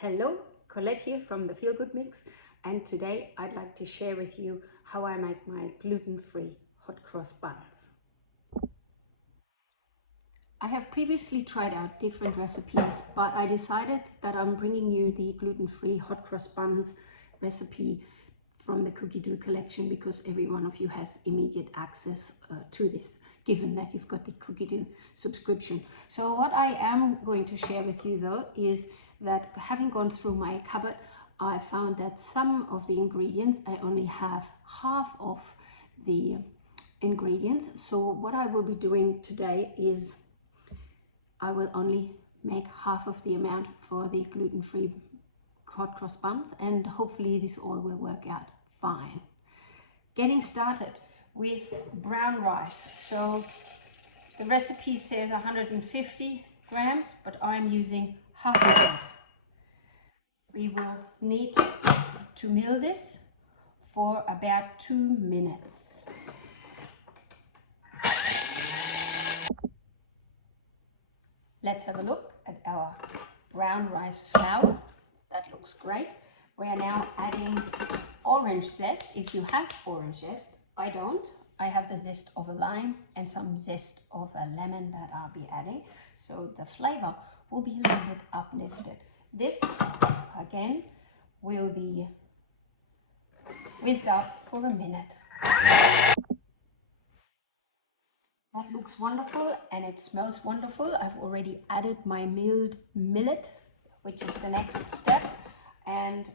Hello, Colette here from the Feel Good Mix, and today I'd like to share with you how I make my gluten-free hot cross buns. I have previously tried out different recipes, but I decided that I'm bringing you the gluten-free hot cross buns recipe from the Cookidoo collection because every one of you has immediate access to this, given that you've got the Cookidoo subscription. So what I am going to share with you though is that having gone through my cupboard, I found that some of the ingredients, I only have half of the ingredients. So what I will be doing today is I will only make half of the amount for the gluten-free hot cross buns, and hopefully this all will work out fine. Getting started with brown rice. So the recipe says 150 grams, but I'm using half of that. We will need to mill this for about 2 minutes. Let's have a look at our brown rice flour. That looks great. We are now adding orange zest. If you have orange zest, I don't. I have the zest of a lime and some zest of a lemon that I'll be adding. So the flavor will be a little bit uplifted. This, again, will be whizzed up for a minute. That looks wonderful and it smells wonderful. I've already added my milled millet, which is the next step. And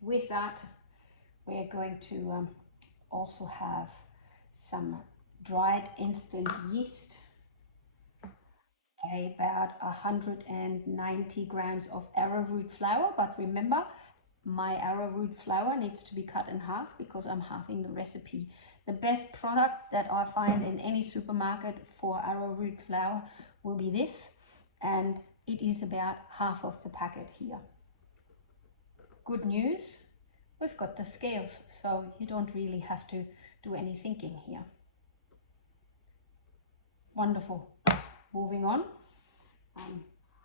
with that, we're going to also have some dried instant yeast, about 190 grams of arrowroot flour. But remember, my arrowroot flour needs to be cut in half because I'm halving the recipe. The best product that I find in any supermarket for arrowroot flour will be this, and it is about half of the packet here. Good news, we've got the scales, so you don't really have to do any thinking here. Wonderful. Moving on,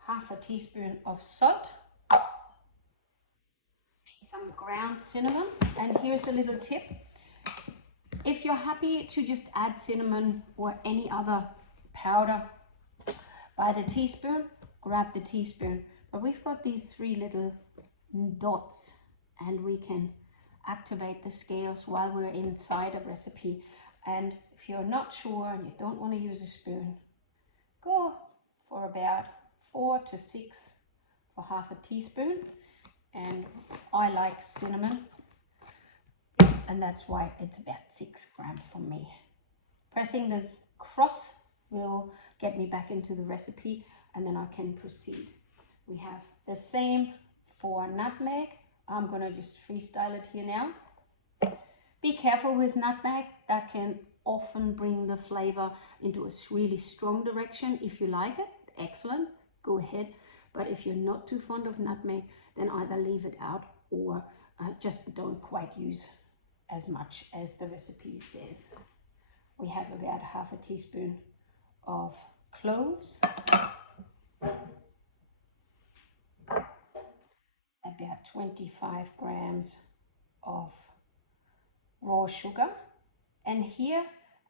half a teaspoon of salt, some ground cinnamon, and here's a little tip. If you're happy to just add cinnamon or any other powder by the teaspoon, grab the teaspoon. But we've got these 3 little dots and we can activate the scales while we're inside a recipe. And if you're not sure and you don't want to use a spoon, go for about 4 to 6 for half a teaspoon. And I like cinnamon, and that's why it's about 6 grams for me. Pressing the cross will get me back into the recipe, and then I can proceed. We have the same for nutmeg. I'm gonna just freestyle it here now. Be careful with nutmeg. That can often bring the flavor into a really strong direction. If you like it, excellent, go ahead. But if you're not too fond of nutmeg, then either leave it out or just don't quite use as much as the recipe says. We have about half a teaspoon of cloves, about 25 grams of raw sugar. And here,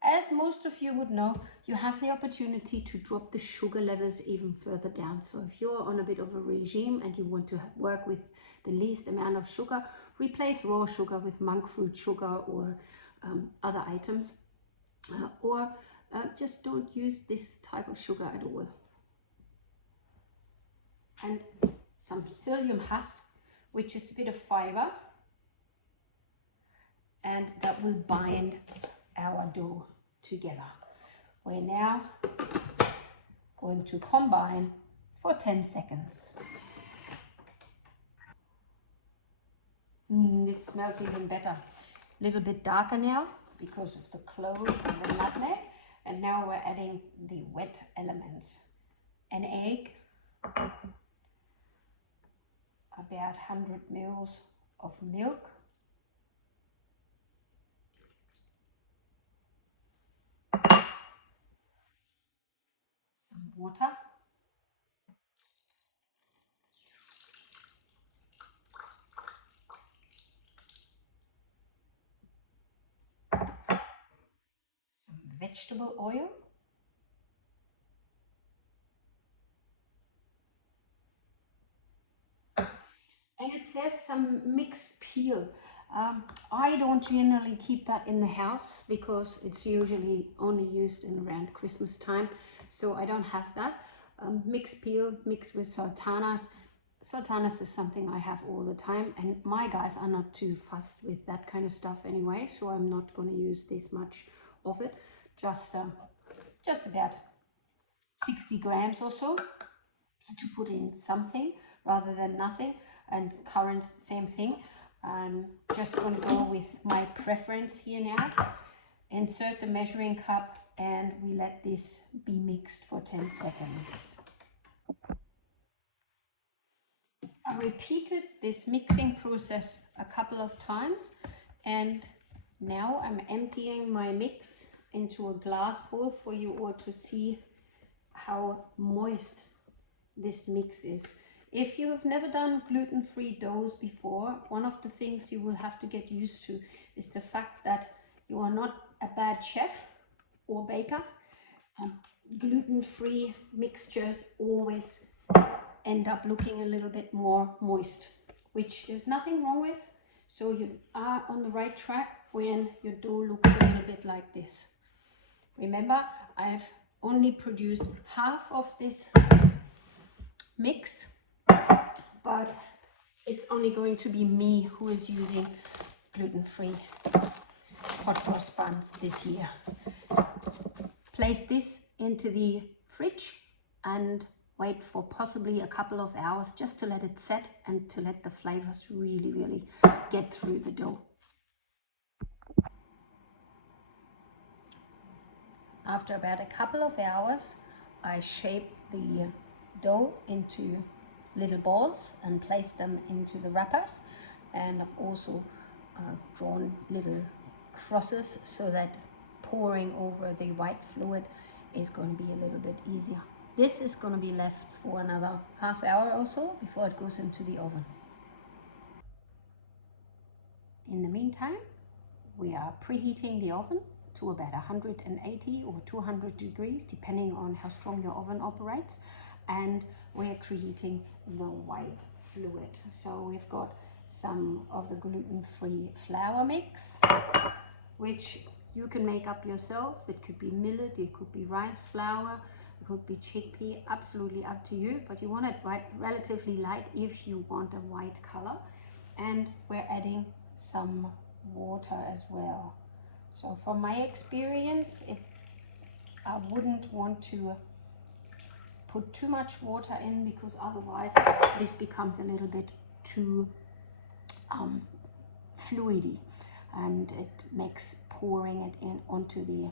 as most of you would know, you have the opportunity to drop the sugar levels even further down. So if you're on a bit of a regime and you want to work with the least amount of sugar, replace raw sugar with monk fruit sugar or other items, or just don't use this type of sugar at all. And some psyllium husk, which is a bit of fiber, and that will bind our dough together. We're now going to combine for 10 seconds. This smells even better. A little bit darker now because of the cloves and the nutmeg. And now we're adding the wet elements. An egg, about 100 mils of milk, some water, vegetable oil. And it says some mixed peel. I don't generally keep that in the house because it's usually only used in around Christmas time, so I don't have that. Mixed peel mixed with sultanas. Sultanas is something I have all the time, and my guys are not too fussed with that kind of stuff anyway, so I'm not going to use this much of it. Just about 60 grams or so to put in something rather than nothing. And currants, same thing. I'm just going to go with my preference here now. Insert the measuring cup and we let this be mixed for 10 seconds. I repeated this mixing process a couple of times, and now I'm emptying my mix into a glass bowl for you all to see how moist this mix is. If you have never done gluten-free doughs before, one of the things you will have to get used to is the fact that you are not a bad chef or baker. Gluten-free mixtures always end up looking a little bit more moist, which there's nothing wrong with. So you are on the right track when your dough looks a little bit like this. Remember, I've only produced half of this mix, but it's only going to be me who is using gluten-free hot cross buns this year. Place this into the fridge and wait for possibly a couple of hours just to let it set and to let the flavors really get through the dough. After about a couple of hours, I shape the dough into little balls and place them into the wrappers, and I've also drawn little crosses so that pouring over the white fluid is going to be a little bit easier. This is going to be left for another half hour or so before it goes into the oven. In the meantime, we are preheating the oven to about 180 or 200 degrees, depending on how strong your oven operates, and we're preheating the white fluid. So we've got some of the gluten-free flour mix, which you can make up yourself. It could be millet, it could be rice flour, it could be chickpea, absolutely up to you, but you want it relatively light if you want a white color. And we're adding some water as well. So from my experience, I wouldn't want to put too much water in, because otherwise this becomes a little bit too fluidy, and it makes pouring it in onto the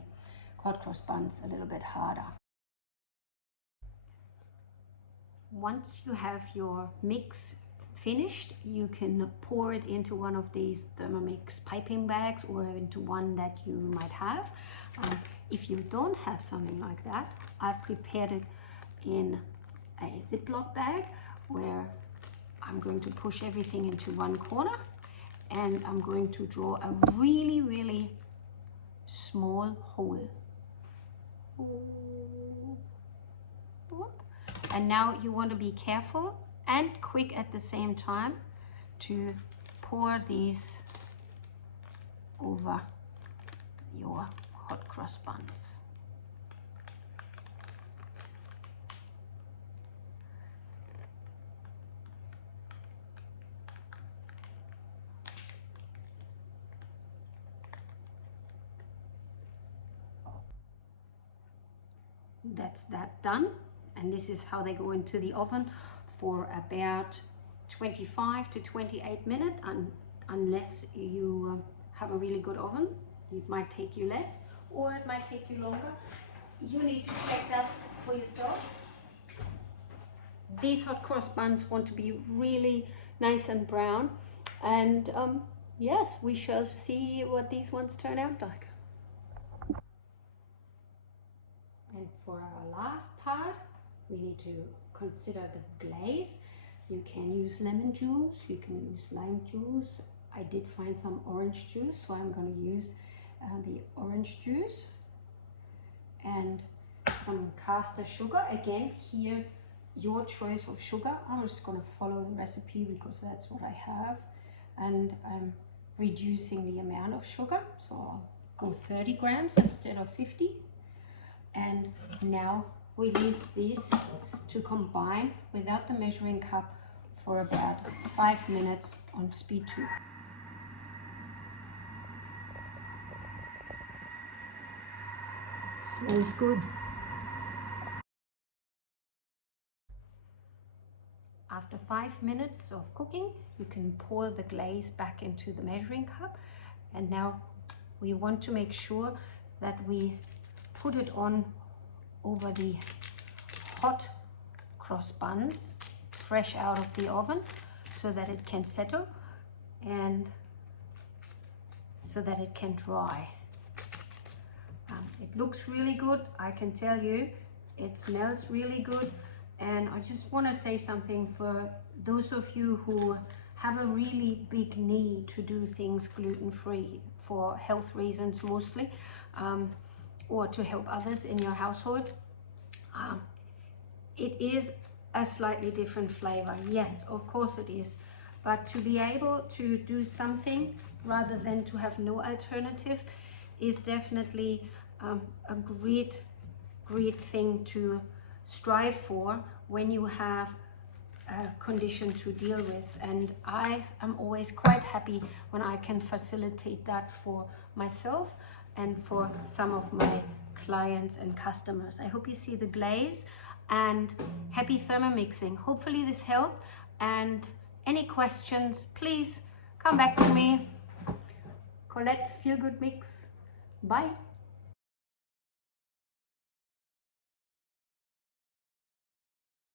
hot cross buns a little bit harder. Once you have your mix finished, you can pour it into one of these Thermomix piping bags or into one that you might have. If you don't have something like that, I've prepared it in a Ziploc bag where I'm going to push everything into one corner, and I'm going to draw a really small hole. And now you want to be careful and quick at the same time to pour these over your hot cross buns. That's that done, and this is how they go into the oven for about 25 to 28 minutes, unless you have a really good oven. It might take you less, or it might take you longer. You need to check that for yourself. These hot cross buns want to be really nice and brown, and yes, we shall see what these ones turn out like. And for our last part, we need to consider the glaze. You can use lemon juice, you can use lime juice. I did find some orange juice, so I'm going to use the orange juice. and some caster sugar. Again, here, your choice of sugar. I'm just going to follow the recipe because that's what I have, and I'm reducing the amount of sugar, so I'll go 30 grams instead of 50. And now we leave these to combine without the measuring cup for about 5 minutes on speed 2. Smells good. After 5 minutes of cooking, you can pour the glaze back into the measuring cup. And now we want to make sure that we put it on over the hot cross buns, fresh out of the oven, so that it can settle and so that it can dry. It looks really good, I can tell you. It smells really good. And I just want to say something for those of you who have a really big need to do things gluten-free for health reasons mostly, or to help others in your household. It is a slightly different flavor. Yes, of course it is. But to be able to do something rather than to have no alternative is definitely a great thing to strive for when you have a condition to deal with. And I am always quite happy when I can facilitate that for myself and for some of my clients and customers. I hope you see the glaze, and happy thermomixing. Hopefully this helped, and any questions, please come back to me. Colette's Feel Good Mix. Bye.